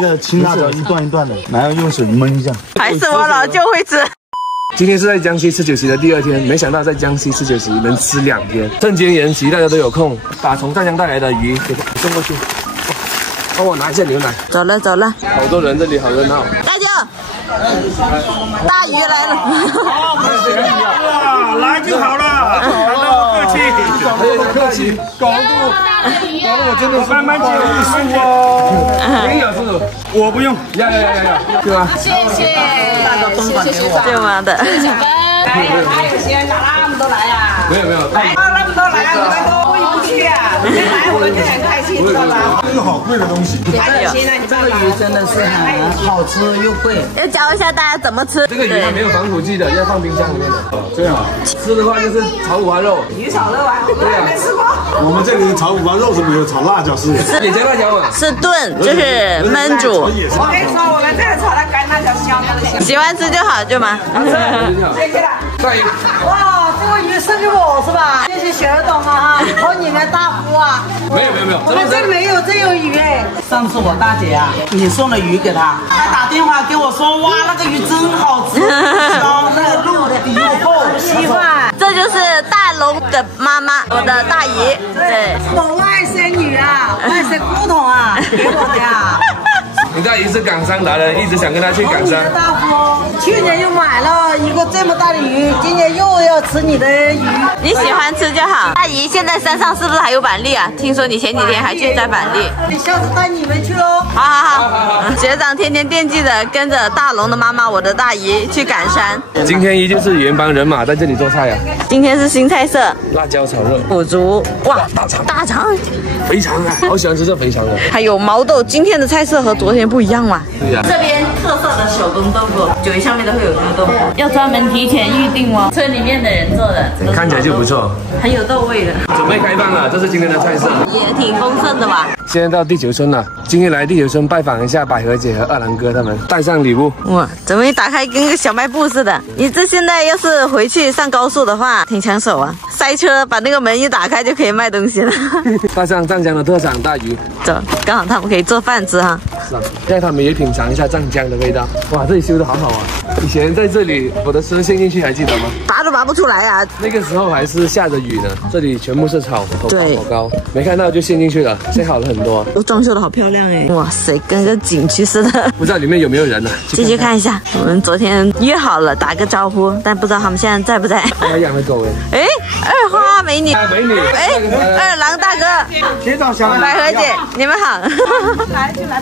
那个青辣椒一段一段的，然后用水焖一下。还是我老舅会吃。今天是在江西吃酒席的第2天，没想到在江西吃酒席能吃2天。正经人席大家都有空，把从湛江带来的鱼给送过去。帮我拿一下牛奶。走了走了，好多人，这里好热闹。大舅，大鱼来了。哇，来就好了，客气，客气，搞得我真的是慢慢接艺术哦。您有这个，我不用，要，对吧？谢谢学长，对吗的？谢谢小芬。哎呀，他有时间找那么多来呀？没有，来那么多来啊，你们都过意不去啊！今天来我们就很开心，知道吧？这个好贵的东西。还有现在你这个鱼真的是很好吃又贵。要教一下大家怎么吃。这个鱼它没有防腐剂的，要放冰箱里面的。最好吃的话就是炒五花肉。鱼炒肉啊，我还没吃过。我们这里炒五花肉是没有，炒辣椒是。也加辣椒嘛？是炖，就是焖煮。我跟你说，我们这个炒的干辣椒香的香。喜欢吃就好，舅妈。谢谢了。再一。哇，这个鱼送给我是吧？谢谢学董啊，托你们大福啊。没有，我们这里没有这有鱼哎。上次我大姐啊，你送了鱼给她，她打电话给我说，哇，那个鱼真好吃，香，那个肉的又厚，稀饭。这就是大龙的妈妈，我的大姨。对，我外甥女啊，外甥姑筒啊，给我的呀。你大姨是港商达人，一直想跟她去港商。大福，去年又买了一个这么大的鱼，今年又要吃你的鱼。你喜欢吃就好。大姨，现在山上是不是还有板栗啊？听说你前几天还去摘板栗。下次带你们去喽。好。学长天天惦记着跟着大龙的妈妈，我的大姨去赶山。今天依旧是原班人马在这里做菜啊。今天是新菜色，辣椒炒肉，腐竹，哇，大肠，肥肠啊，好喜欢吃这肥肠的。还有毛豆。今天的菜色和昨天不一样嘛？对呀。这边特色的手工豆腐，酒杯上面都会有这个豆腐，要专门提前预定哦。村里面的人做的，看起来就不错，很有豆味的。准备开饭了，这是今天的菜色，也挺丰盛的吧？现在到地球村了，今天来地球村拜访一下百合姐和二郎哥他们，带上礼物。哇，怎么一打开跟个小卖部似的？你这现在要是回去上高速的话，挺抢手啊！塞车，把那个门一打开就可以卖东西了。带上湛江的特产大鱼，走，刚好他们可以做饭吃哈。是啊，让他们也品尝一下湛江的味道。哇，这里修得好好啊！以前在这里我的车陷进去，还记得吗？拔都拔不出来啊！那个时候还是下着雨呢，这里全部是草，对，好高，没看到就陷进去了，现在好了很多。都装修的好漂亮哎！哇塞，跟个景区似的。不知道里面有没有人呢？进去看一下。我们昨天约好了打个招呼，但不知道他们现在在不在。我养的狗哎。哎，二花美女。美女。哎，二郎大哥。学长想百合姐，你们好。来就来，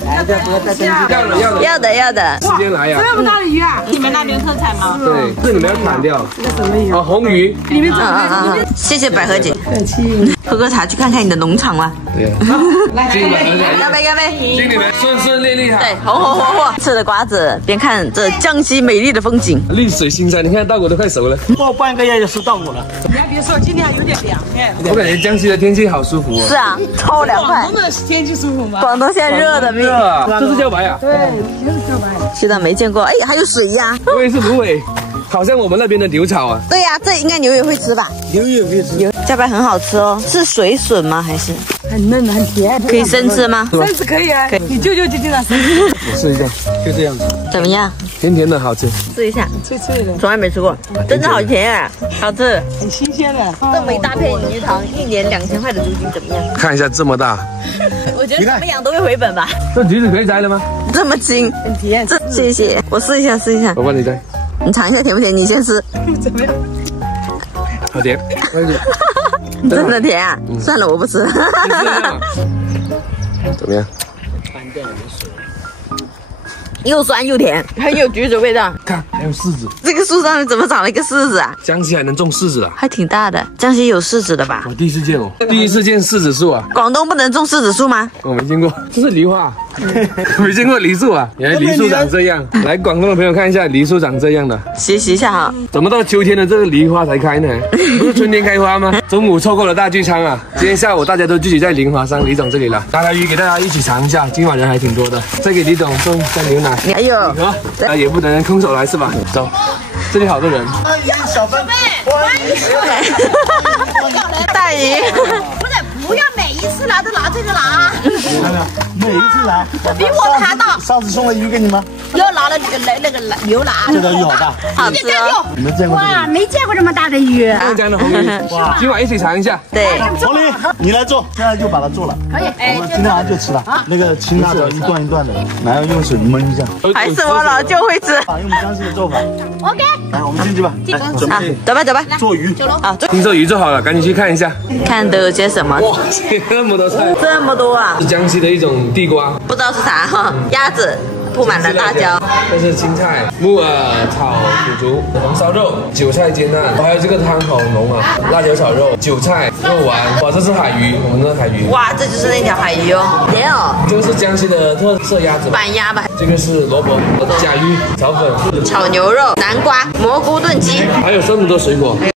要的。时间来呀。这么大的鱼啊！你们那边特产吗？对，这你们要砍掉。这什么鱼？哦，红鱼。里面怎么？谢谢百合姐。客气。喝个茶去看看你的农场吧。对。来，干杯！祝你们顺顺利利哈。对，红红火火。吃着瓜子，边看这江西美丽的风景。绿水青山，你看稻谷都快熟了。过半个月就收稻谷了。你还别说，今天还有点凉哎。我感觉江西的天气好舒服哦。是啊，超凉快。广东的天气舒服吗？广东现在热的命。这是茭白啊？对，就是茭白。学长没见过，哎，还有水鸭。我也是芦苇，好像我们那边的牛草啊。对呀，这应该牛也会吃吧？牛也可以吃。茭白很好吃哦，是水笋吗？还是很嫩很甜。可以生吃吗？生吃可以啊，你舅舅就经常生吃。我试一下，就这样子。怎么样？甜甜的，好吃。试一下，脆脆的，从来没吃过，真的好甜啊，好吃。很新鲜的。这么一大片鱼塘，1年2000块的租金怎么样？看一下这么大，我觉得怎么养都会回本吧。这橘子可以摘了吗？这么轻，很甜。谢谢，我试一下。我帮你摘。你尝一下甜不甜？你先吃。怎么样？好甜。真的甜啊！算了，我不吃。怎么样？又酸又甜，很有橘子味道。看，还有柿子。这个树上面怎么长了一个柿子啊？江西还能种柿子啊？还挺大的。江西有柿子的吧？我第一次见哦，第一次见柿子树啊。广东不能种柿子树吗？我没见过，这是梨花。没见过梨树啊？原来梨树长这样。来，广东的朋友看一下，梨树长这样的。学习一下哈。怎么到秋天的这个梨花才开呢？不是春天开花吗？中午错过了大聚餐啊！今天下午大家都聚集在临华山李总这里了，拿来鱼给大家一起尝一下。今晚人还挺多的，再给李总送一箱牛奶。哎呦，啊，也不能空手来是吧？走，这里好多人。欢迎小芬，欢迎大姨。不是，不要每一一次来都拿这个拿，你看看，每一次来，比我还大。上次送了鱼给你吗？又拿了那个牛腩，这个鱼好大，好吃哦。你们见过这哇，个？没见过这么大的鱼。刚江的红鱼，哇，今晚一起尝一下。对，红林，你来做，现在就把它做了。可以，我们今天晚上就吃了。那个青辣椒一段一段的，然后用水焖一下。还是我老舅会吃。用我们江西的做法。 OK， 来，我们进去吧。来，准好备，走吧走吧。做鱼。好，听说鱼做好了，赶紧去看一下。看都有些什么？哇，这么多菜，这么多啊！是江西的一种地瓜，不知道是啥哈，鸭子铺满了大椒。这是青菜、木耳炒腐竹、红烧肉、韭菜煎蛋，还有这个汤好浓啊！辣椒炒肉、韭菜肉丸，哇，这是海鱼，我们的海鱼。哇，这就是那条海鱼哦。没有，这个是江西的特色鸭子，板鸭吧？这个是萝卜、甲鱼炒粉，炒牛肉、南瓜、蘑菇炖鸡。还有这么多水果。